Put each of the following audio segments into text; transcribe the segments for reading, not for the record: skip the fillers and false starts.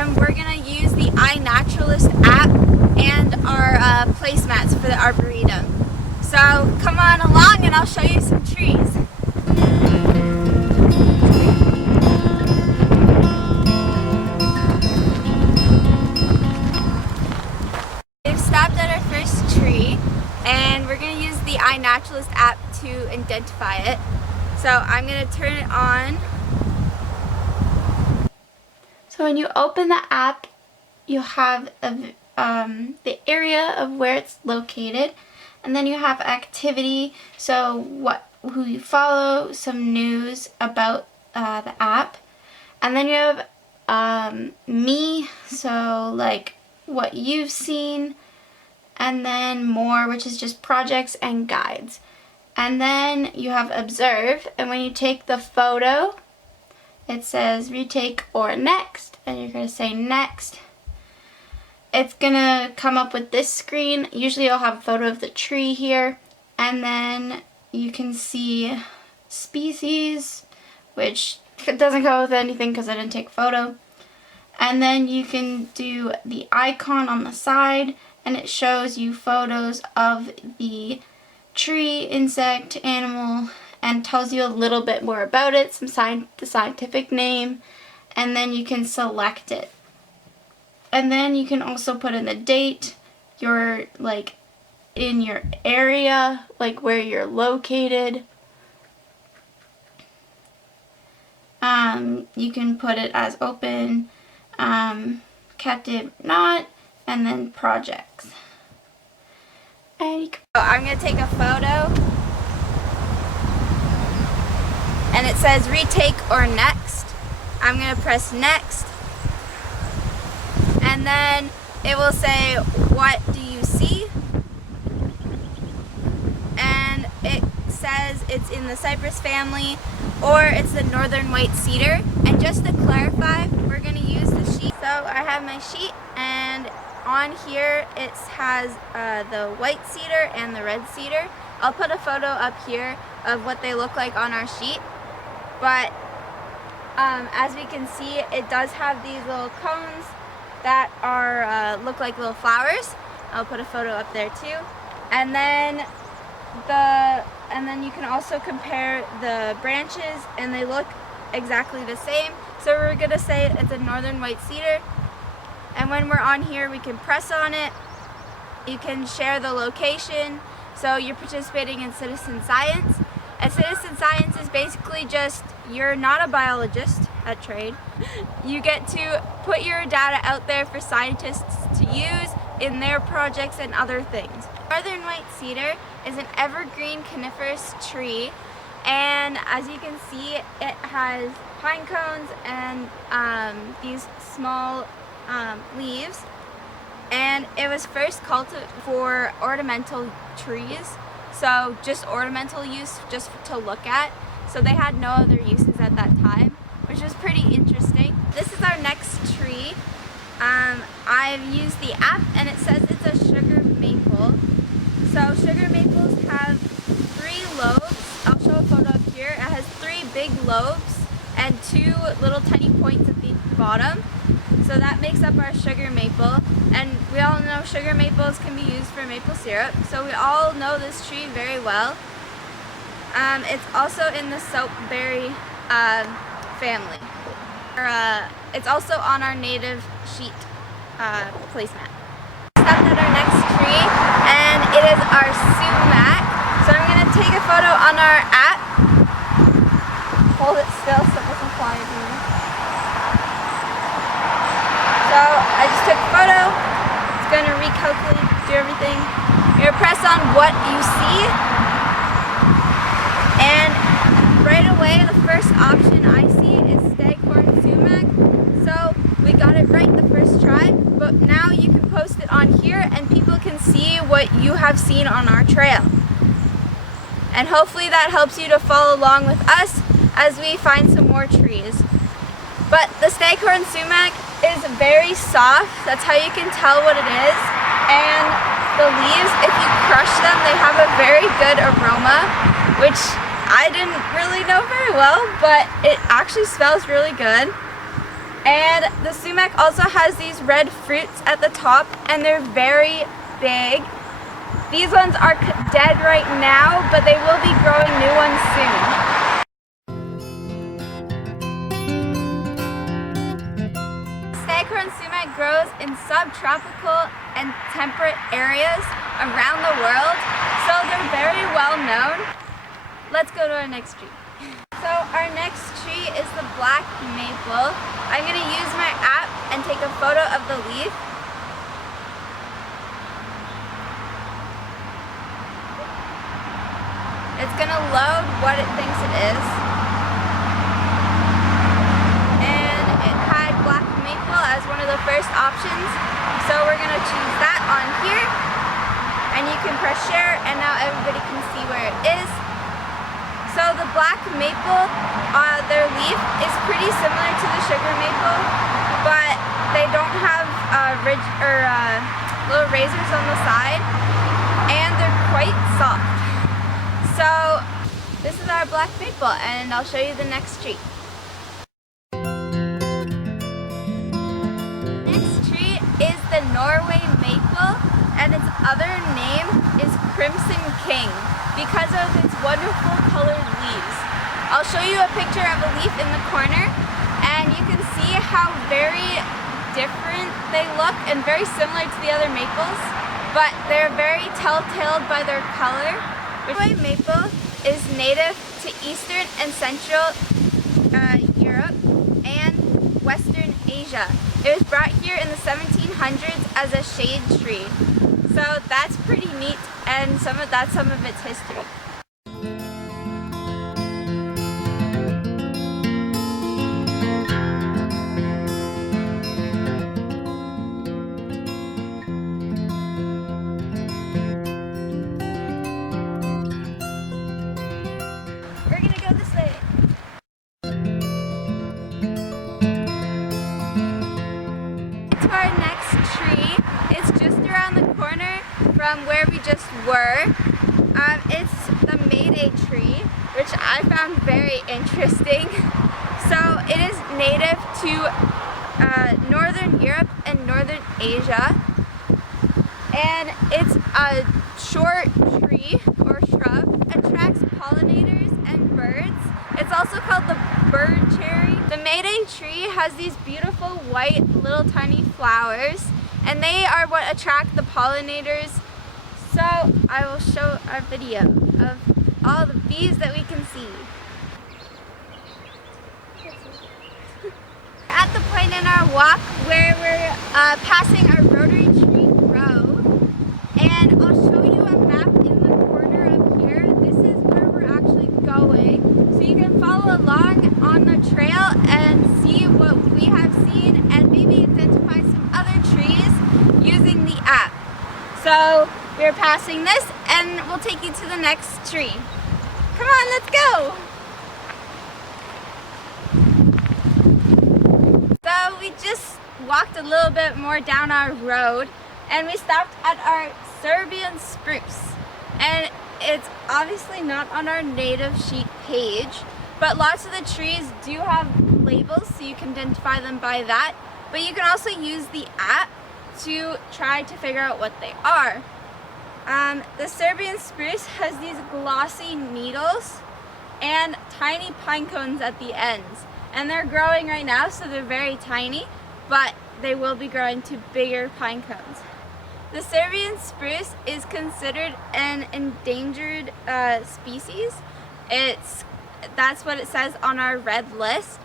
and we're gonna use the iNaturalist app and our placemats for the Arboretum. So come on along and I'll show you some trees. We've stopped at our first tree and we're going to use the iNaturalist app to identify it. So I'm going to turn it on. So when you open the app, you have the area of where it's located, and then you have activity, so who you follow, some news about the app, and then you have me, so like what you've seen, and then more, which is just projects and guides. And then you have observe, and when you take the photo, it says retake or next, and you're going to say next. It's going to come up with this screen. Usually I'll have a photo of the tree here, and then you can see species, which doesn't go with anything because I didn't take a photo. And then you can do the icon on the side, and it shows you photos of the tree, insect, animal, and tells you a little bit more about it, the scientific name, and then you can select it. And then you can also put in the date, in your area, like where you're located. You can put it as open, captive, not, and then projects. And I'm going to take a photo, and it says retake or next. I'm going to press next, and then it will say, what do you see? And it says it's in the cypress family, or it's the northern white cedar. And just to clarify, we're going to use the sheet. So I have my sheet, and on here it has the white cedar and the red cedar. I'll put a photo up here of what they look like on our sheet. But as we can see, it does have these little cones that are look like little flowers. I'll put a photo up there too. And then you can also compare the branches, and they look exactly the same. So we're gonna say it's a northern white cedar. And when we're on here, we can press on it. You can share the location. So you're participating in citizen science. And citizen science is basically just, you're not a biologist at trade. You get to put your data out there for scientists to use in their projects and other things. Northern white cedar is an evergreen coniferous tree, and as you can see, it has pine cones and these small leaves, and it was first cultivated for ornamental trees, so just ornamental use, just to look at. So they had no other uses at that time, which was pretty interesting. This is our next tree. I've used the app, and it says it's a sugar maple. So sugar maples have 3 lobes. I'll show a photo up here. It has 3 big lobes and 2 little tiny points at the bottom. So that makes up our sugar maple, and we all know sugar maples can be used for maple syrup, so we all know this tree very well. It's also in the soapberry family. It's also on our native sheet placemat. Stopped at our next tree, and it is our sumac. So I'm going to take a photo on our app. Hold it still so it doesn't fly anymore. So I just took a photo. It's going to recalculate, do everything. You're going to press on what you see. And right away, the first option I see is staghorn sumac. So we got it right the first try. But now you can post it on here, and people can see what you have seen on our trail. And hopefully that helps you to follow along with us as we find some more trees. But the staghorn sumac is very soft. That's how you can tell what it is. And the leaves, if you crush them, they have a very good aroma, which I didn't really know very well, but it actually smells really good. And the sumac also has these red fruits at the top, and they're very big. These ones are dead right now, but they will be growing new ones soon. Staghorn sumac grows in subtropical and temperate areas around the world, so they're very well known. Let's go to our next tree. So our next tree is the black maple. I'm going to use my app and take a photo of the leaf. It's going to load what it thinks it is. And it had black maple as one of the first options. So we're going to choose that on here. And you can press share, and now everybody can see where it is. So the black maple, their leaf is pretty similar to the sugar maple, but they don't have little razors on the side, and they're quite soft. So this is our black maple, and I'll show you the next tree. Next tree is the Norway Maple, and its other name is Crimson King because of its wonderful colored leaves. I'll show you a picture of a leaf in the corner, and you can see how very different they look and very similar to the other maples, but they're very telltale by their color. Norway maple is native to Eastern and Central Europe and Western Asia. It was brought here in the 1700s as a shade tree. So that's pretty neat, and that's some of its history. We're gonna go this way. To our next tree. It's just around the corner from where we just were. It's the Mayday tree, which I found very interesting. So it is native to Northern Europe and Northern Asia, and it's a short tree or shrub, attracts pollinators and birds. It's also called the bird cherry. The Mayday tree has these beautiful white little tiny flowers, and they are what attract the pollinators. So I will show a video of all the bees that we can see. At the point in our walk where we're passing our rotary tree row, and I'll show you a map in the corner up here. This is where we're actually going, so you can follow along on the trail and see what we have seen and maybe identify some other trees using the app. So we're passing this, and we'll take you to the next tree. Come on, let's go! So we just walked a little bit more down our road, and we stopped at our Serbian Spruce. And it's obviously not on our native sheet page, but lots of the trees do have labels, so you can identify them by that. But you can also use the app to try to figure out what they are. The Serbian spruce has these glossy needles and tiny pine cones at the ends. And they're growing right now, so they're very tiny, but they will be growing to bigger pine cones. The Serbian spruce is considered an endangered species. That's what it says on our red list.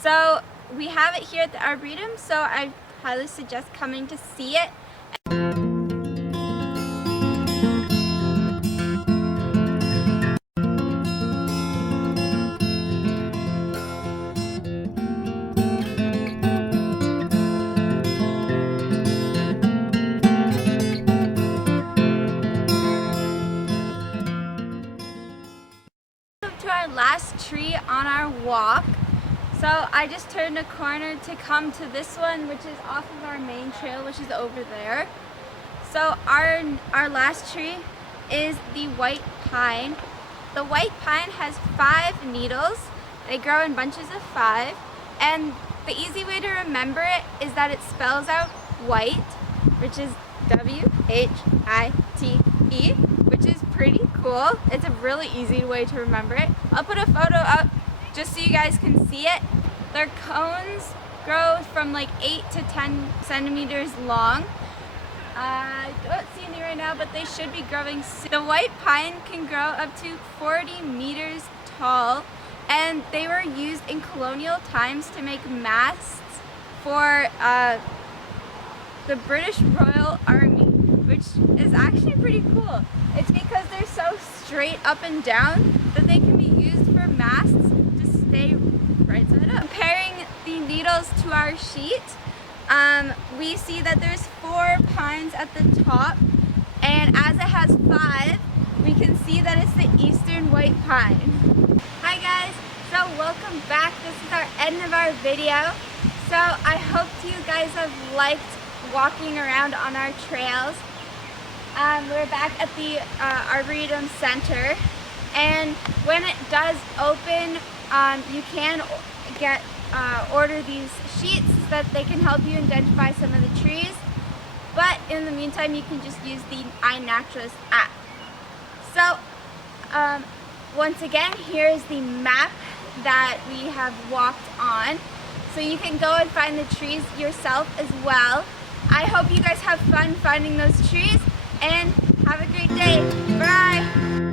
So we have it here at the Arboretum, so I highly suggest coming to see it. To our last tree on our walk. So I just turned a corner to come to this one, which is off of our main trail, which is over there. So our last tree is the white pine. The white pine has 5 needles. They grow in bunches of 5, And the easy way to remember it is that it spells out white, which is W-H-I-T-E, which is pretty cool. It's a really easy way to remember it. I'll put a photo up just so you guys can see it. Their cones grow from like 8 to 10 centimeters long. I don't see any right now, but they should be growing soon. The white pine can grow up to 40 meters tall, and they were used in colonial times to make masts for the British Royal Army, which is actually pretty cool. It's because they're so straight up and down that they can be used for masts to stay right side up. Comparing the needles to our sheet, we see that there's 4 pines at the top, and as it has 5, we can see that it's the eastern white pine. Hi guys, so welcome back. This is our end of our video. So I hope you guys have liked walking around on our trails. We're back at the Arboretum Center, and when it does open, you can order these sheets so that they can help you identify some of the trees. But in the meantime, you can just use the iNaturalist app. So once again, here's the map that we have walked on. So you can go and find the trees yourself as well. I hope you guys have fun finding those trees, and have a great day. Bye!